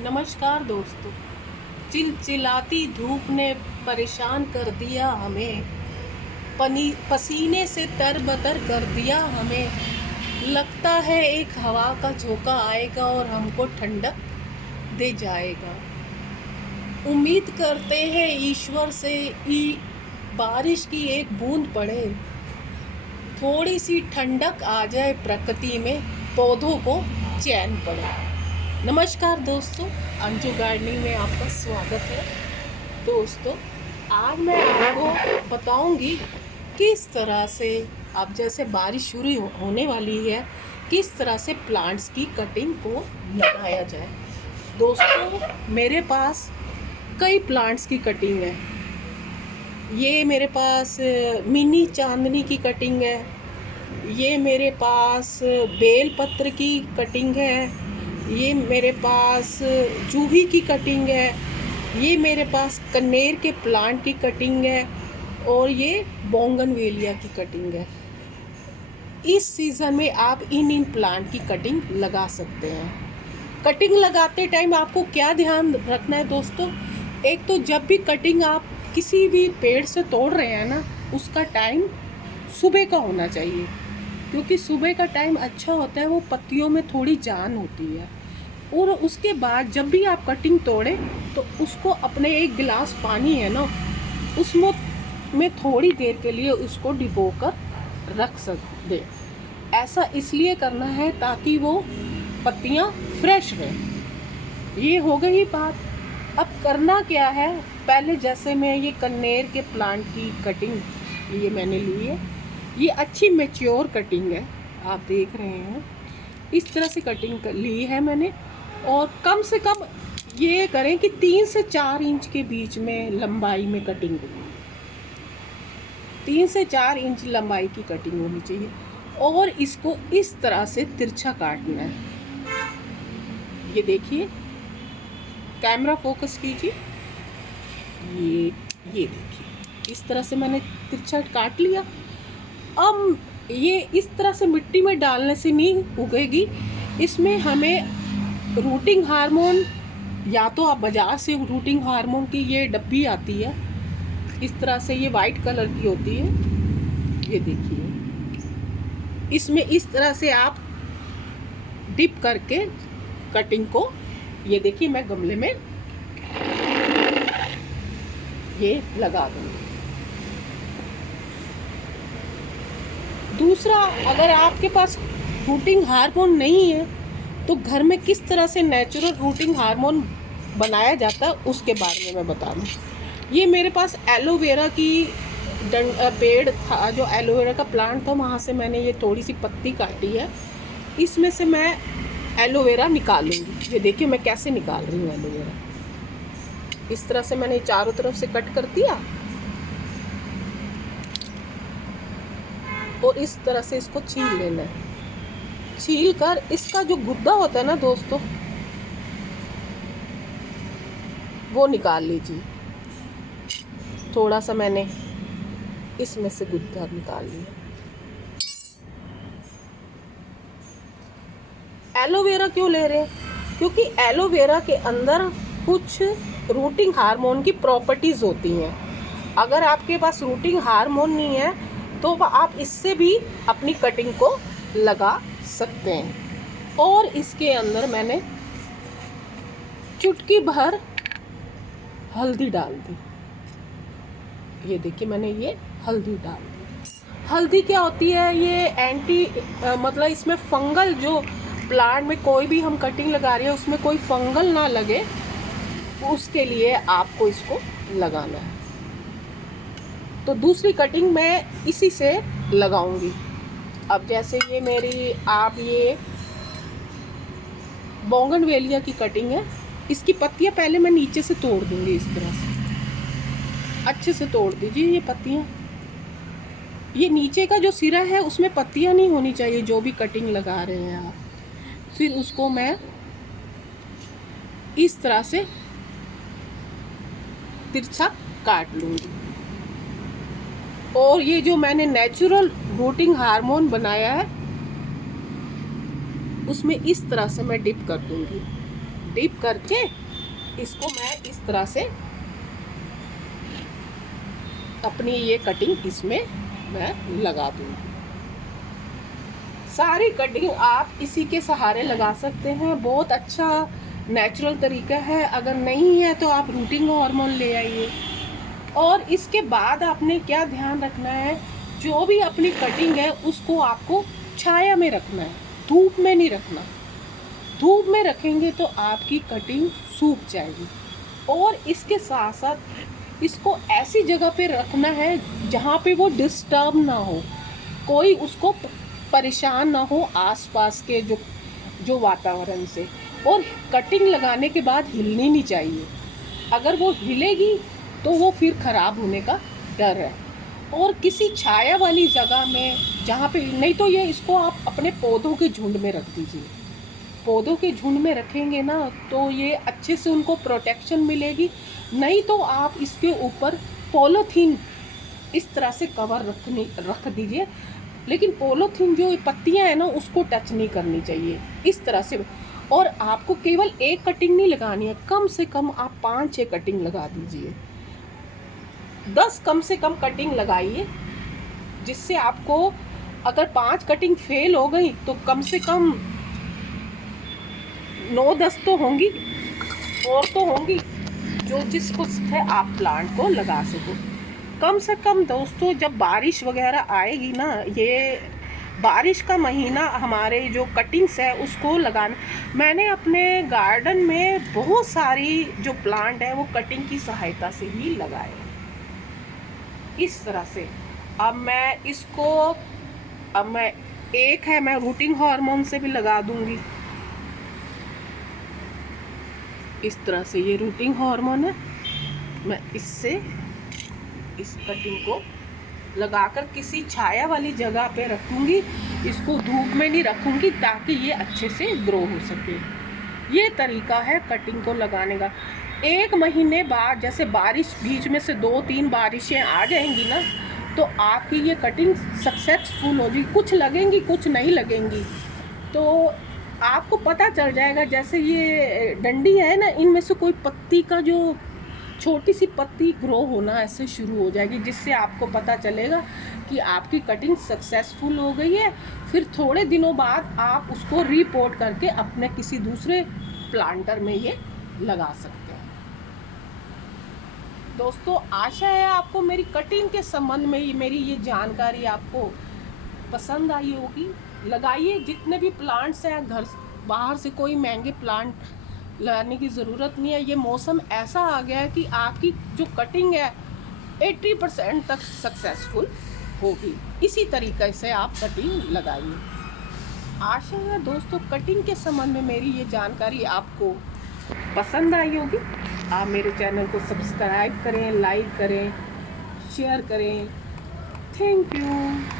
नमस्कार दोस्तों। चिलचिलाती धूप ने परेशान कर दिया हमें, पसीने से तरबतर कर दिया हमें। लगता है एक हवा का झोंका आएगा और हमको ठंडक दे जाएगा। उम्मीद करते हैं ईश्वर से बारिश की एक बूंद पड़े, थोड़ी सी ठंडक आ जाए प्रकृति में, पौधों को चैन पड़े। नमस्कार दोस्तों, अंजू गार्डनिंग में आपका स्वागत है। दोस्तों, आज मैं आपको बताऊंगी किस तरह से, अब जैसे बारिश शुरू होने वाली है, किस तरह से प्लांट्स की कटिंग को लगाया जाए। दोस्तों, मेरे पास कई प्लांट्स की कटिंग है। ये मेरे पास मिनी चांदनी की कटिंग है, ये मेरे पास बेल पत्र की कटिंग है, ये मेरे पास जूही की कटिंग है, ये मेरे पास कनेर के प्लांट की कटिंग है, और ये बोगनवेलिया की कटिंग है। इस सीज़न में आप इन प्लांट की कटिंग लगा सकते हैं। कटिंग लगाते टाइम आपको क्या ध्यान रखना है दोस्तों? एक तो जब भी कटिंग आप किसी भी पेड़ से तोड़ रहे हैं ना, उसका टाइम सुबह का होना चाहिए, क्योंकि सुबह का टाइम अच्छा होता है, वो पत्तियों में थोड़ी जान होती है। और उसके बाद जब भी आप कटिंग तोड़ें तो उसको अपने एक गिलास पानी है ना, उसमें थोड़ी देर के लिए उसको डिबो कर रख सकते। ऐसा इसलिए करना है ताकि वो पत्तियां फ्रेश रहें। ये हो गई बात। अब करना क्या है, पहले जैसे मैं ये कनेर के प्लांट की कटिंग ये मैंने ली है, ये अच्छी मैच्योर कटिंग है, आप देख रहे हैं। इस तरह से कटिंग ली है मैंने, और कम से कम ये करें कि 3 से 4 इंच के बीच में लंबाई में कटिंग होगी। 3 से 4 इंच लंबाई की कटिंग होनी चाहिए, और इसको इस तरह से तिरछा काटना है। ये देखिए, कैमरा फोकस कीजिए, ये देखिए, इस तरह से मैंने तिरछा काट लिया। अब ये इस तरह से मिट्टी में डालने से नहीं उगेगी, इसमें हमें रूटिंग हार्मोन, या तो आप बाज़ार से रूटिंग हार्मोन की ये डब्बी आती है, इस तरह से ये वाइट कलर की होती है, ये देखिए, इसमें इस तरह से आप डिप करके कटिंग को, ये देखिए मैं गमले में ये लगा दूँगी। दूसरा, अगर आपके पास रूटिंग हार्मोन नहीं है तो घर में किस तरह से नेचुरल रूटिंग हार्मोन बनाया जाता है उसके बारे में मैं बता दूँ। ये मेरे पास एलोवेरा की पेड़ था, जो एलोवेरा का प्लांट था, वहाँ से मैंने ये थोड़ी सी पत्ती काटी है, इसमें से मैं एलोवेरा निकालूंगी। ये देखिए मैं कैसे निकाल रही हूँ एलोवेरा। इस तरह से मैंने चारों तरफ से कट कर दिया, और इस तरह से इसको छील लेना है। छील कर इसका जो गुद्दा होता है ना दोस्तों, वो निकाल लीजिए। थोड़ा सा मैंने इसमें से गुद्दा निकाल लिया। एलोवेरा क्यों ले रहे हैं? क्योंकि एलोवेरा के अंदर कुछ रूटिंग हार्मोन की प्रॉपर्टीज़ होती हैं। अगर आपके पास रूटिंग हार्मोन नहीं है तो आप इससे भी अपनी कटिंग को लगा सकते हैं। और इसके अंदर मैंने चुटकी भर हल्दी डाल दी। ये देखिए मैंने ये हल्दी डाल दी। हल्दी क्या होती है? ये एंटी मतलब इसमें फंगल, जो प्लांट में कोई भी हम कटिंग लगा रहे हैं उसमें कोई फंगल ना लगे, उसके लिए आपको इसको लगाना है। तो दूसरी कटिंग मैं इसी से लगाऊंगी। अब जैसे ये मेरी, आप ये बोगनवेलिया की कटिंग है, इसकी पत्तियां पहले मैं नीचे से तोड़ दूंगी। इस तरह से अच्छे से तोड़ दीजिए ये पत्तियां। ये नीचे का जो सिरा है उसमें पत्तियां नहीं होनी चाहिए, जो भी कटिंग लगा रहे हैं आप। फिर उसको मैं इस तरह से तिरछा काट लूँगी, और ये जो मैंने नेचुरल रूटिंग हार्मोन बनाया है उसमें इस तरह से मैं डिप कर दूँगी। डिप करके इसको मैं इस तरह से अपनी ये कटिंग इसमें मैं लगा दूंगी। सारी कटिंग आप इसी के सहारे लगा सकते हैं। बहुत अच्छा नेचुरल तरीका है। अगर नहीं है तो आप रूटिंग हार्मोन ले आइए। और इसके बाद आपने क्या ध्यान रखना है, जो भी अपनी कटिंग है उसको आपको छाया में रखना है, धूप में नहीं रखना। धूप में रखेंगे तो आपकी कटिंग सूख जाएगी। और इसके साथ साथ इसको ऐसी जगह पे रखना है जहाँ पे वो डिस्टर्ब ना हो, कोई उसको परेशान ना हो आसपास के जो वातावरण से। और कटिंग लगाने के बाद हिलनी नहीं चाहिए। अगर वो हिलेगी तो वो फिर ख़राब होने का डर है। और किसी छाया वाली जगह में जहाँ पे, नहीं तो ये इसको आप अपने पौधों के झुंड में रख दीजिए। पौधों के झुंड में रखेंगे ना तो ये अच्छे से उनको प्रोटेक्शन मिलेगी। नहीं तो आप इसके ऊपर पॉलीथीन इस तरह से कवर रख दीजिए। लेकिन पॉलीथीन जो पत्तियां हैं ना उसको टच नहीं करनी चाहिए इस तरह से। और आपको केवल एक कटिंग नहीं लगानी है, कम से कम आप 5-6 कटिंग लगा दीजिए। 10 कम से कम कटिंग लगाइए, जिससे आपको अगर 5 कटिंग फेल हो गई तो कम से कम 9-10 तो होंगी और तो होंगी जो जिसको है आप प्लांट को लगा सको। कम से कम दोस्तों जब बारिश वगैरह आएगी ना, ये बारिश का महीना हमारे जो कटिंग्स है उसको लगाना। मैंने अपने गार्डन में बहुत सारी जो प्लांट है वो कटिंग की सहायता से ही लगाए इस तरह से। अब मैं एक है मैं रूटिंग हार्मोन से भी लगा दूंगी इस तरह से। ये रूटिंग हार्मोन है, मैं इससे इस कटिंग को लगाकर किसी छाया वाली जगह पे रखूंगी। इसको धूप में नहीं रखूंगी ताकि ये अच्छे से ग्रो हो सके। ये तरीका है कटिंग को लगाने का। 1 महीने बाद जैसे बारिश बीच में से 2-3 बारिशें आ जाएंगी ना तो आपकी ये कटिंग सक्सेसफुल हो जाएगी। कुछ लगेंगी कुछ नहीं लगेंगी तो आपको पता चल जाएगा। जैसे ये डंडी है ना, इनमें से कोई पत्ती का जो छोटी सी पत्ती ग्रो होना ऐसे शुरू हो जाएगी, जिससे आपको पता चलेगा कि आपकी कटिंग सक्सेसफुल हो गई है। फिर थोड़े दिनों बाद आप उसको रिपोर्ट करके अपने किसी दूसरे प्लांटर में ये लगा सकते हैं। दोस्तों आशा है आपको मेरी कटिंग के संबंध में मेरी ये जानकारी आपको पसंद आई होगी। लगाइए जितने भी प्लांट्स हैं, घर बाहर से कोई महंगे प्लांट लाने की ज़रूरत नहीं है। ये मौसम ऐसा आ गया है कि आपकी जो कटिंग है 80% तक सक्सेसफुल होगी। इसी तरीके से आप कटिंग लगाइए। आशा है दोस्तों कटिंग के संबंध में मेरी ये जानकारी आपको पसंद आई होगी। आप मेरे चैनल को सब्सक्राइब करें, लाइक करें, शेयर करें। Thank you.